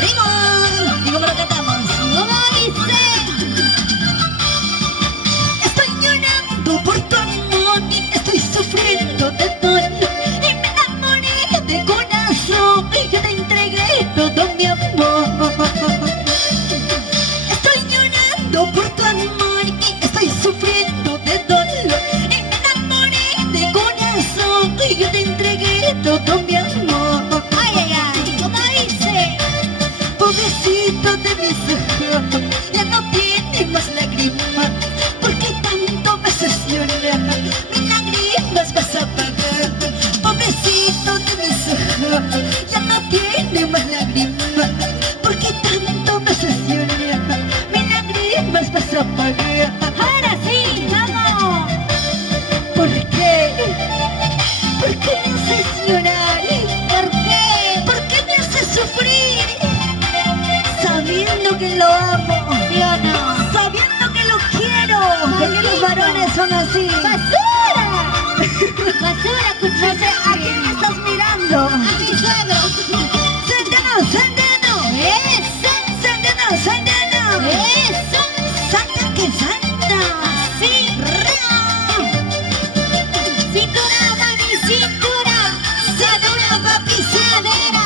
¡Ritmo! ¿Y cómo lo cantamos? ¿Cómo dice? Estoy llorando por tu amor y estoy sufriendo de dolor. Y me enamoré de corazón y yo te entregué todo mi amor. Estoy llorando por tu amor y estoy sufriendo de dolor. Y me enamoré de corazón y yo te entregué todo mi amor. Ay, ay, ay. ¿Cómo dice? Pobrecito de mis ojos, ya no tiene más lágrimas. ¿Por qué tanto me obsesiona? Mis lágrimas vas a pagar. Pobrecito de mis ojos, ya no tiene más lágrimas. ¿Por qué tanto me obsesiona? Mis lágrimas vas a pagar. Ahora sí, vamos. ¿Por qué? ¿Por qué me haces llorar? ¿Por qué? ¿Por qué me haces sufrir? Sabiendo que lo amo, ¿Sí o no? sabiendo que lo quiero, porque los varones son así. ¡Basura! ¡Basura, No sé, ¿a cuchara! quién estás mirando? ¡A mi suegro! ¡Sendeno, sendeno! ¡Eso! ¡Sendeno, sendeno! ¡Eso! ¡Santa que santa! ¡Sí! ¡Rea! ¡Cintura, mami, cintura! ¡Cadera, papi, cadera!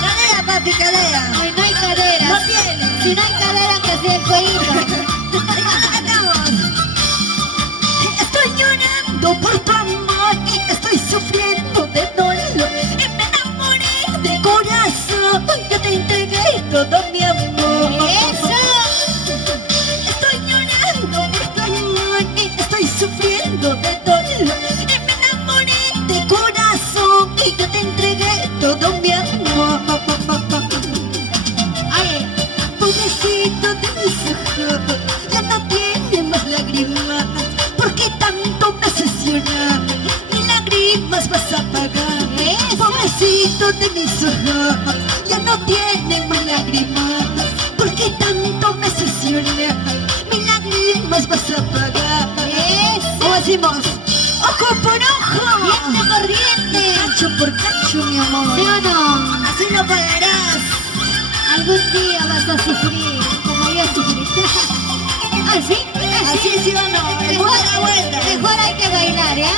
¡Cadera, papi, cadera! Ay, no hay cadera. ¡No tiene! Si no hay cadera, que sea el cuellito. Estoy llorando por tu amor y estoy sufriendo de dolor. Y me enamoré de corazón, yo te entregué todo mi amor. ¡Eso! Estoy llorando por tu amor y estoy sufriendo de dolor. Y me enamoré de corazón y yo te entregué todo mi amor. Ay, Pobrecito de mis ojos, ya no tiene más lágrimas. ¿Por qué tanto me obsesiona? Mis lágrimas vas a pagar. Pobrecito de mis ojos, ya no tiene más lágrimas. ¿Por qué tanto me obsesiona? Mis lágrimas vas a pagar. ¿Cómo decimos? ¡Ojo por ojo! ¡Diente por diente! ¡Cacho por cacho, mi amor! ¿Sí o no? Así lo pagarás. Algún día vas a sufrir, como yo sufrí. ¿Así? Así sí o no, el mundo da vuelta. Mejor hay que bailar, ¿eh?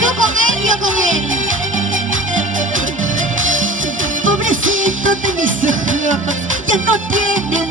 Tú con él, yo con él. Pobrecito de mis ojos, ya no tiene